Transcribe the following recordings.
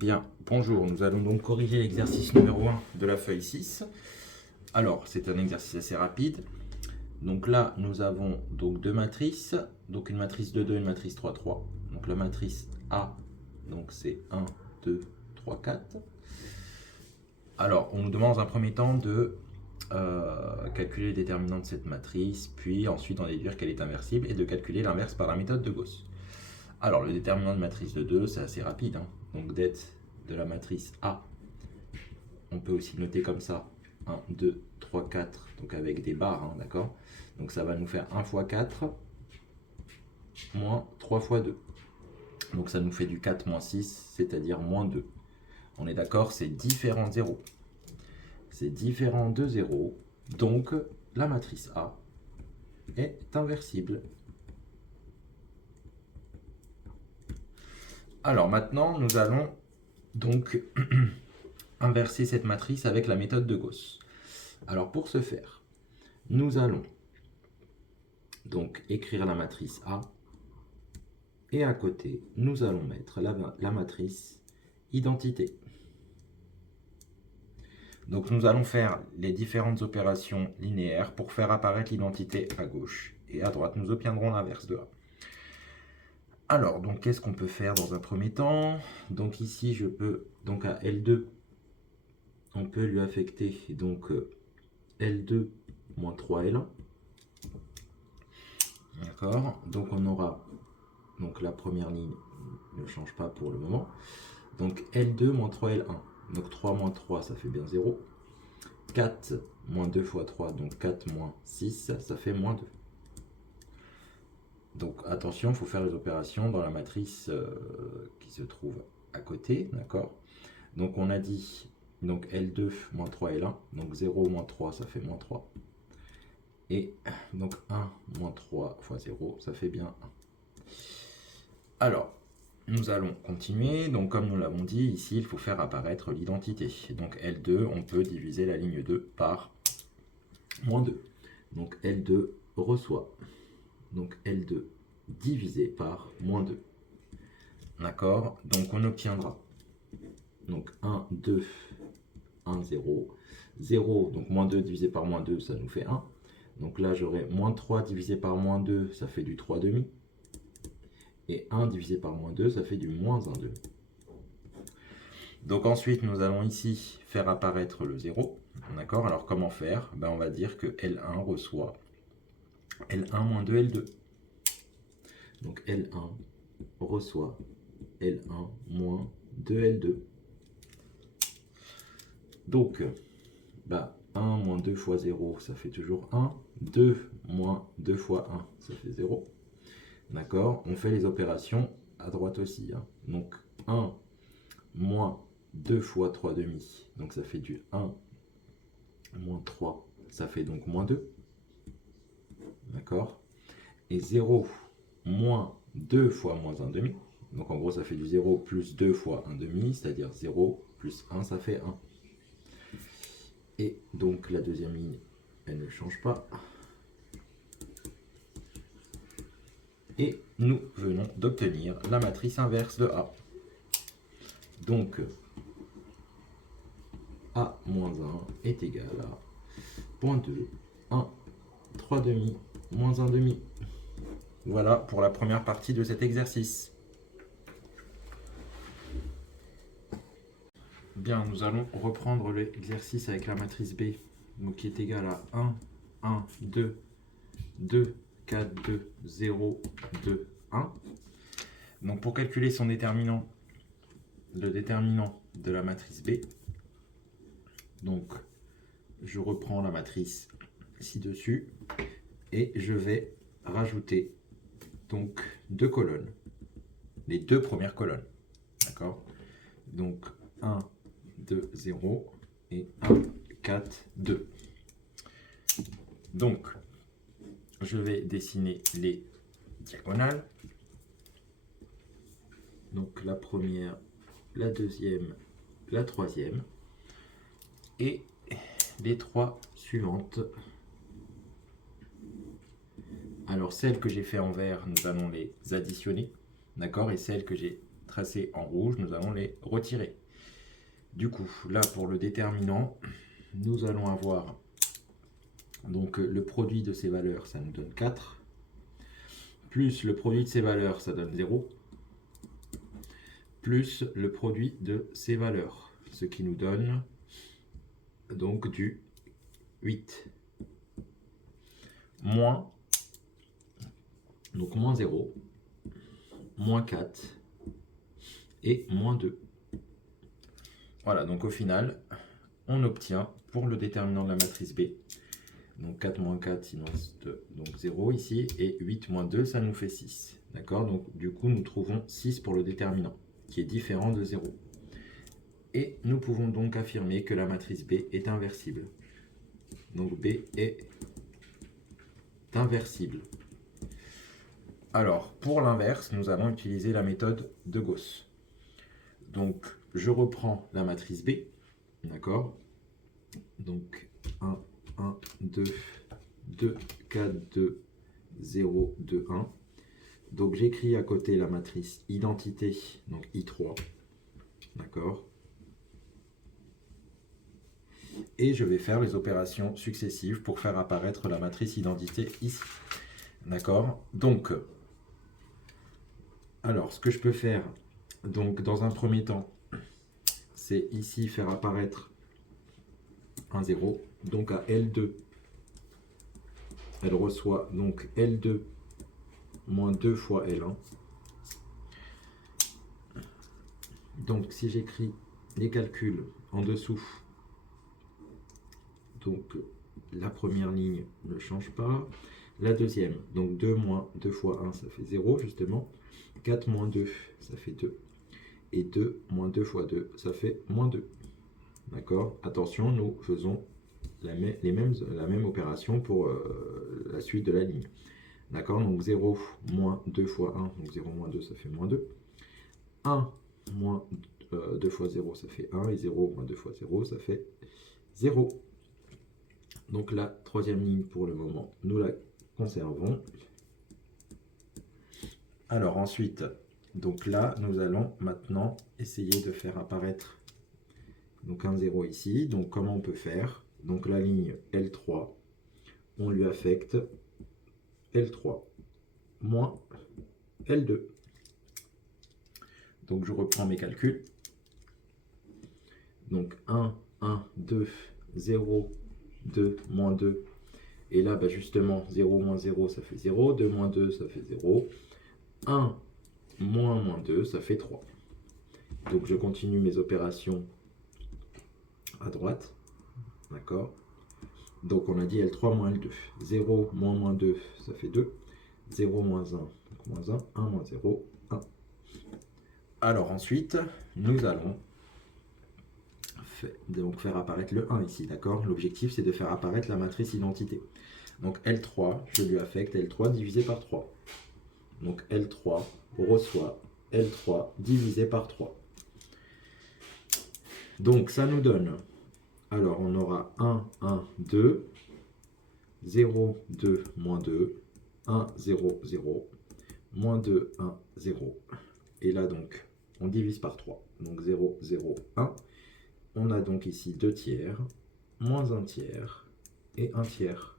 Bien, bonjour, nous allons donc corriger l'exercice numéro 1 de la feuille 6. Alors, c'est un exercice assez rapide. Donc là, nous avons donc deux matrices, donc une matrice 2, 2, une matrice 3, 3. Donc la matrice A, donc c'est 1, 2, 3, 4. Alors, on nous demande dans un premier temps de calculer les déterminants de cette matrice, puis ensuite en déduire qu'elle est inversible et de calculer l'inverse par la méthode de Gauss. Alors, le déterminant de matrice de 2, c'est assez rapide, hein. Donc dette de la matrice A, on peut aussi noter comme ça, 1, 2, 3, 4, donc avec des barres, hein, d'accord. Donc ça va nous faire 1 fois 4, moins 3 fois 2. Donc ça nous fait du 4 moins 6, c'est-à-dire moins 2. On est d'accord, c'est différent de 0. C'est différent de 0, donc la matrice A est inversible. Alors maintenant, nous allons donc inverser cette matrice avec la méthode de Gauss. Alors pour ce faire, nous allons donc écrire la matrice A et à côté, nous allons mettre la matrice identité. Donc nous allons faire les différentes opérations linéaires pour faire apparaître l'identité à gauche et à droite. Nous obtiendrons l'inverse de A. Alors, donc qu'est-ce qu'on peut faire dans un premier temps? Donc ici, je peux, donc à L2, on peut lui affecter donc L2 moins 3L1. D'accord? Donc on aura, donc la première ligne ne change pas pour le moment. Donc L2 moins 3L1. Donc 3 moins 3, ça fait bien 0. 4 moins 2 fois 3, donc 4 moins 6, ça fait moins 2. Donc attention, il faut faire les opérations dans la matrice qui se trouve à côté, d'accord? Donc on a dit donc L2 moins 3L1, donc 0 moins 3, ça fait moins 3. Et donc 1 moins 3 fois 0, ça fait bien 1. Alors, nous allons continuer. Donc comme nous l'avons dit, ici, il faut faire apparaître l'identité. Donc L2, on peut diviser la ligne 2 par moins 2. Donc L2 reçoit. Donc L2 divisé par moins 2. D'accord? Donc on obtiendra donc 1, 2, 1, 0. 0, donc moins 2 divisé par moins 2, ça nous fait 1. Donc là, j'aurai moins 3 divisé par moins 2, ça fait du 3 demi. Et 1 divisé par moins 2, ça fait du moins 1 demi. Donc ensuite, nous allons ici faire apparaître le 0. D'accord? Alors comment faire? Ben, on va dire que L1 reçoit L1 moins 2 L2. Donc L1 reçoit L1 moins 2L2. Donc, bah, 1 moins 2 fois 0, ça fait toujours 1. 2 moins 2 fois 1, ça fait 0. D'accord? On fait les opérations à droite aussi, hein. Donc 1 moins 2 fois 3 demi, donc ça fait du 1 moins 3, ça fait donc moins 2. D'accord? Et 0 moins 2 fois moins 1 demi, donc en gros ça fait du 0 plus 2 fois 1 demi, c'est-à-dire 0 plus 1, ça fait 1. Et donc la deuxième ligne, elle ne change pas. Et nous venons d'obtenir la matrice inverse de A. Donc A moins 1 est égal à 0.2, 1, 3 demi, moins 1 demi. Voilà pour la première partie de cet exercice. Bien, nous allons reprendre l'exercice avec la matrice B, donc qui est égale à 1, 1, 2, 2, 4, 2, 0, 2, 1. Donc pour calculer son déterminant, le déterminant de la matrice B, donc je reprends la matrice ci-dessus et je vais rajouter donc deux colonnes, les deux premières colonnes, d'accord? Donc 1, 2, 0 et 1, 4, 2. Donc je vais dessiner les diagonales. Donc la première, la deuxième, la troisième et les trois suivantes. Alors celles que j'ai fait en vert, nous allons les additionner, d'accord? Et celles que j'ai tracés en rouge, nous allons les retirer. Du coup, là pour le déterminant, nous allons avoir donc le produit de ces valeurs, ça nous donne 4, plus le produit de ces valeurs, ça donne 0, plus le produit de ces valeurs, ce qui nous donne donc du 8. Moins, donc moins 0, moins 4 et moins 2. Voilà, donc au final, on obtient pour le déterminant de la matrice B, donc 4 moins 4, il nous reste donc 0 ici, et 8 moins 2, ça nous fait 6. D'accord? Donc du coup, nous trouvons 6 pour le déterminant, qui est différent de 0. Et nous pouvons donc affirmer que la matrice B est inversible. Donc B est inversible. Alors, pour l'inverse, nous allons utiliser la méthode de Gauss. Donc, je reprends la matrice B, d'accord? Donc, 1, 1, 2, 2, 4, 2, 0, 2, 1. Donc, j'écris à côté la matrice identité, donc I3, d'accord? Et je vais faire les opérations successives pour faire apparaître la matrice identité ici. D'accord? Donc, alors, ce que je peux faire, donc, dans un premier temps, c'est ici faire apparaître un 0. Donc, à L2, elle reçoit donc L2 moins 2 fois L1. Donc, si j'écris les calculs en dessous, donc, la première ligne ne change pas. La deuxième, donc 2 moins 2 fois 1, ça fait 0, justement. 4 moins 2, ça fait 2. Et 2 moins 2 fois 2, ça fait moins 2. D'accord? Attention, nous faisons la même opération pour la suite de la ligne. D'accord? Donc 0 moins 2 fois 1, donc 0 moins 2, ça fait moins 2. 1 moins 2 fois 0, ça fait 1. Et 0 moins 2 fois 0, ça fait 0. Donc la troisième ligne, pour le moment, nous la conservons. Alors ensuite, donc là, nous allons maintenant essayer de faire apparaître donc un 0 ici. Donc comment on peut faire? Donc la ligne L3, on lui affecte L3 moins L2. Donc je reprends mes calculs. Donc 1, 1, 2, 0, 2, moins 2. Et là, bah justement, 0 moins 0, ça fait 0. 2 moins 2, ça fait 0. 1 moins 2, ça fait 3. Donc je continue mes opérations à droite. D'accord? Donc on a dit L3 moins L2. 0 moins 2, ça fait 2. 0 moins 1, donc moins 1. 1 moins 0, 1. Alors ensuite, nous allons donc faire apparaître le 1 ici. D'accord? L'objectif, c'est de faire apparaître la matrice identité. Donc L3, je lui affecte L3 divisé par 3. Donc L3 reçoit L3 divisé par 3. Donc ça nous donne, alors on aura 1, 1, 2, 0, 2, moins 2, 1, 0, 0, moins 2, 1, 0. Et là donc, on divise par 3. Donc 0, 0, 1. On a donc ici 2 tiers, moins 1 tiers et 1 tiers.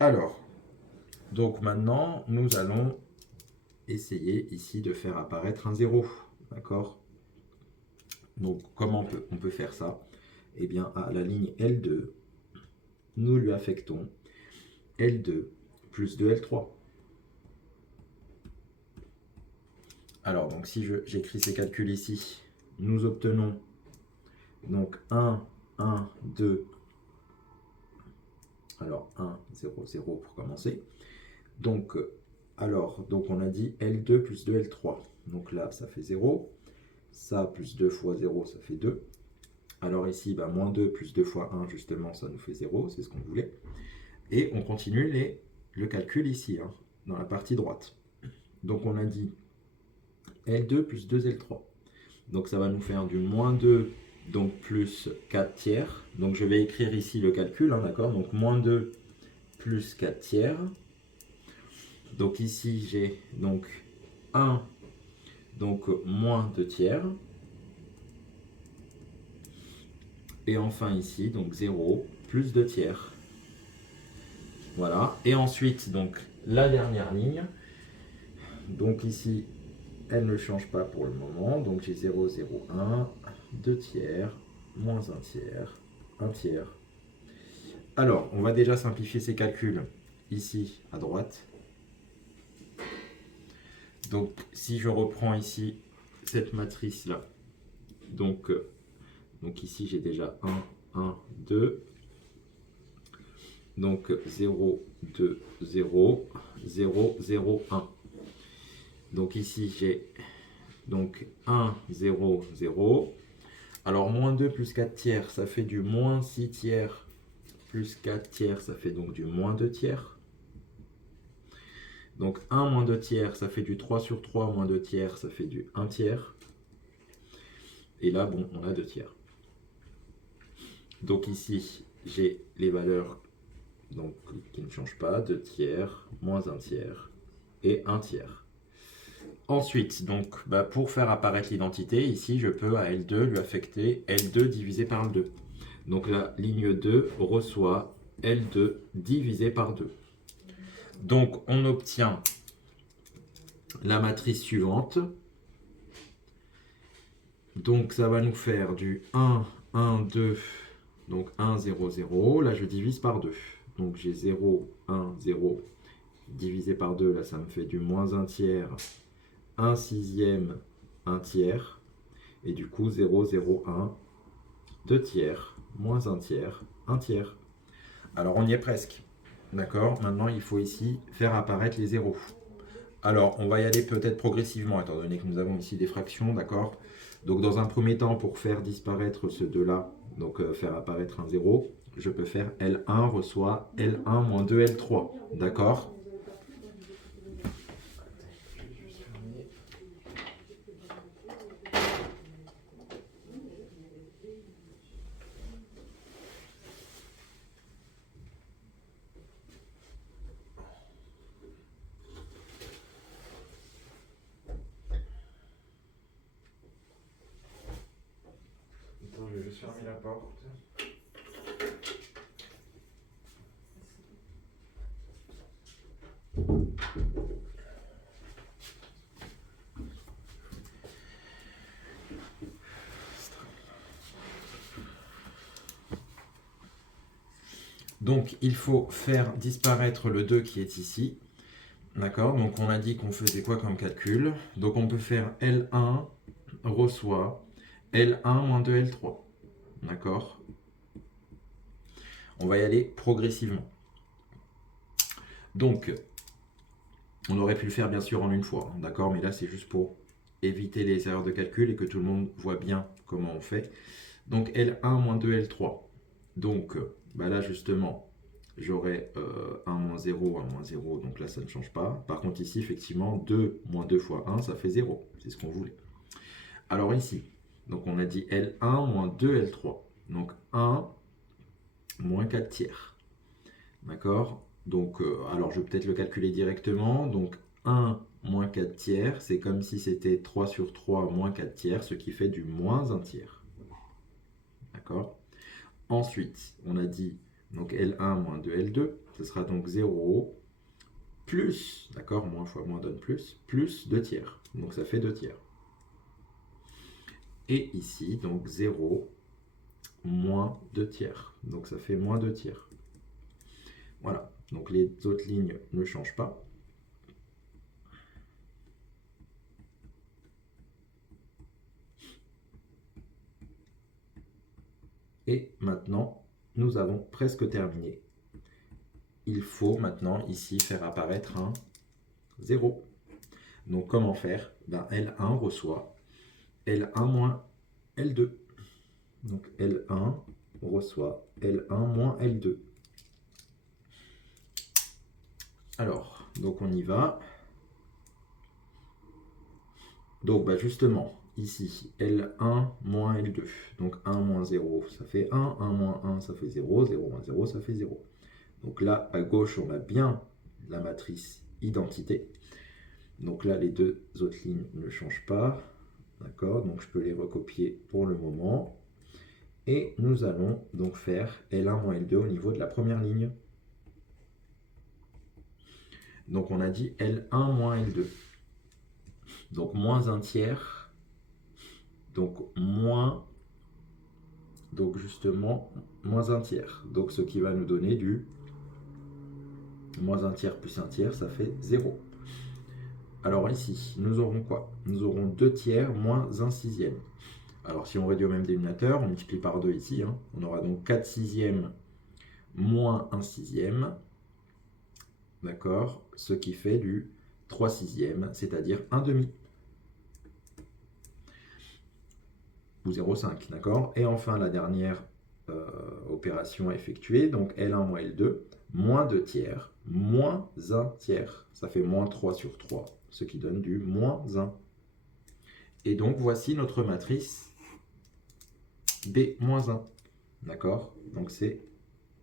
Alors, donc maintenant, nous allons essayer ici de faire apparaître un 0. D'accord? Donc, comment on peut faire ça? Eh bien, à la ligne L2, nous lui affectons L2 plus 2L3. Alors, donc si j'écris ces calculs ici, nous obtenons donc 1, 1, 2, alors 1, 0, 0 pour commencer. Donc, donc on a dit L2 plus 2L3. Donc là, ça fait 0. Ça, plus 2 fois 0, ça fait 2. Alors ici, bah, moins 2 plus 2 fois 1, justement, ça nous fait 0. C'est ce qu'on voulait. Et on continue le calcul ici, hein, dans la partie droite. Donc on a dit L2 plus 2L3. Donc ça va nous faire du moins 2, donc plus 4 tiers. Donc je vais écrire ici le calcul, hein, d'accord? Donc moins 2 plus 4 tiers. Donc ici j'ai donc 1 Donc moins 2 tiers. Et enfin ici, donc 0 plus 2 tiers. Voilà. Et ensuite, donc la dernière ligne. Donc ici, elle ne change pas pour le moment. Donc j'ai 0, 0, 1, 2 tiers, moins 1 tiers, 1 tiers. Alors, on va déjà simplifier ces calculs ici à droite. Donc si je reprends ici cette matrice-là, donc ici j'ai déjà 1, 1, 2. Donc 0, 2, 0, 0, 0, 1. Donc ici j'ai donc 1, 0, 0. Alors moins 2 plus 4 tiers, ça fait du moins 6 tiers. Plus 4 tiers, ça fait donc du moins 2 tiers. Donc 1 moins 2 tiers, ça fait du 3 sur 3 moins 2 tiers, ça fait du 1 tiers. Et là, bon, on a 2 tiers. Donc ici, j'ai les valeurs donc, qui ne changent pas, 2 tiers, moins 1 tiers et 1 tiers. Ensuite, donc, pour faire apparaître l'identité, ici, je peux à L2 lui affecter L2 divisé par 2. Donc la ligne 2 reçoit L2 divisé par 2. Donc on obtient la matrice suivante. Donc ça va nous faire du 1, 1, 2, donc 1, 0, 0. Là je divise par 2. Donc j'ai 0, 1, 0 divisé par 2. Là ça me fait du moins 1 tiers, 1 sixième, 1 tiers. Et du coup 0, 0, 1, 2 tiers, moins 1 tiers, 1 tiers. Alors on y est presque. D'accord? Maintenant il faut ici faire apparaître les zéros. Alors on va y aller peut-être progressivement, étant donné que nous avons ici des fractions, d'accord? Donc dans un premier temps, pour faire disparaître ce 2-là, donc faire apparaître un 0, je peux faire L1 reçoit L1 moins 2 L3, d'accord? Attends, je vais juste fermer la porte. Donc il faut faire disparaître le 2 qui est ici. D'accord? Donc on a dit qu'on faisait quoi comme calcul? Donc on peut faire L1 reçoit L1 moins 2 L3. D'accord? On va y aller progressivement. Donc, on aurait pu le faire bien sûr en une fois, d'accord? Mais là, c'est juste pour éviter les erreurs de calcul et que tout le monde voit bien comment on fait. Donc, L1 moins 2 L3. Donc, là, justement, j'aurai 1 moins 0, 1 moins 0. Donc là, ça ne change pas. Par contre, ici, effectivement, 2 moins 2 fois 1, ça fait 0. C'est ce qu'on voulait. Alors ici, donc on a dit L1 moins 2 L3. Donc 1 moins 4 tiers. D'accord? Donc, alors je vais peut-être le calculer directement. Donc 1 moins 4 tiers, c'est comme si c'était 3 sur 3 moins 4 tiers, ce qui fait du moins 1 tiers. D'accord? Ensuite, on a dit donc L1 moins 2 L2, ce sera donc 0 plus, d'accord, moins fois moins donne plus 2 tiers. Donc ça fait 2 tiers. Et ici, donc 0 moins 2 tiers. Donc ça fait moins 2 tiers. Voilà, donc les autres lignes ne changent pas. Et maintenant, nous avons presque terminé. Il faut maintenant ici faire apparaître un 0. Donc comment faire? L1 reçoit L1 moins L2. Donc L1 reçoit L1 moins L2. Alors, donc on y va. Donc justement, ici, L1 moins L2. Donc 1 moins 0, ça fait 1. 1 moins 1, ça fait 0. 0 moins 0, ça fait 0. Donc là, à gauche, on a bien la matrice identité. Donc là, les deux autres lignes ne changent pas. D'accord, donc je peux les recopier pour le moment. Et nous allons donc faire L1 moins L2 au niveau de la première ligne. Donc on a dit L1 moins L2. Donc moins un tiers. Donc moins, donc justement, moins un tiers. Donc ce qui va nous donner du moins un tiers plus un tiers, ça fait 0. Alors ici, nous aurons quoi? Nous aurons 2 tiers moins 1 sixième. Alors si on réduit au même dénominateur, on multiplie par 2 ici. Hein. On aura donc 4 sixièmes moins 1 sixième. D'accord? Ce qui fait du 3 sixièmes, c'est-à-dire 1 demi. Ou 0,5. D'accord? Et enfin, la dernière opération à effectuer, donc L1 moins L2, moins 2 tiers, moins 1 tiers. Ça fait moins 3 sur 3, ce qui donne du moins 1. Et donc, voici notre matrice B-1. D'accord? Donc, c'est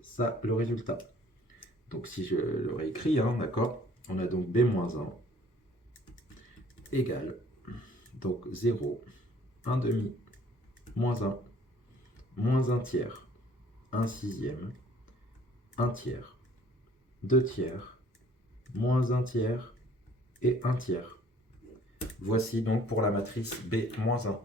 ça le résultat. Donc, si je le réécris, hein, d'accord? On a donc B-1 égale, donc 0, 1 demi, moins 1, moins 1 tiers, 1 sixième, 1 tiers, 2 tiers, moins 1 tiers et 1 tiers. Voici donc pour la matrice B-1.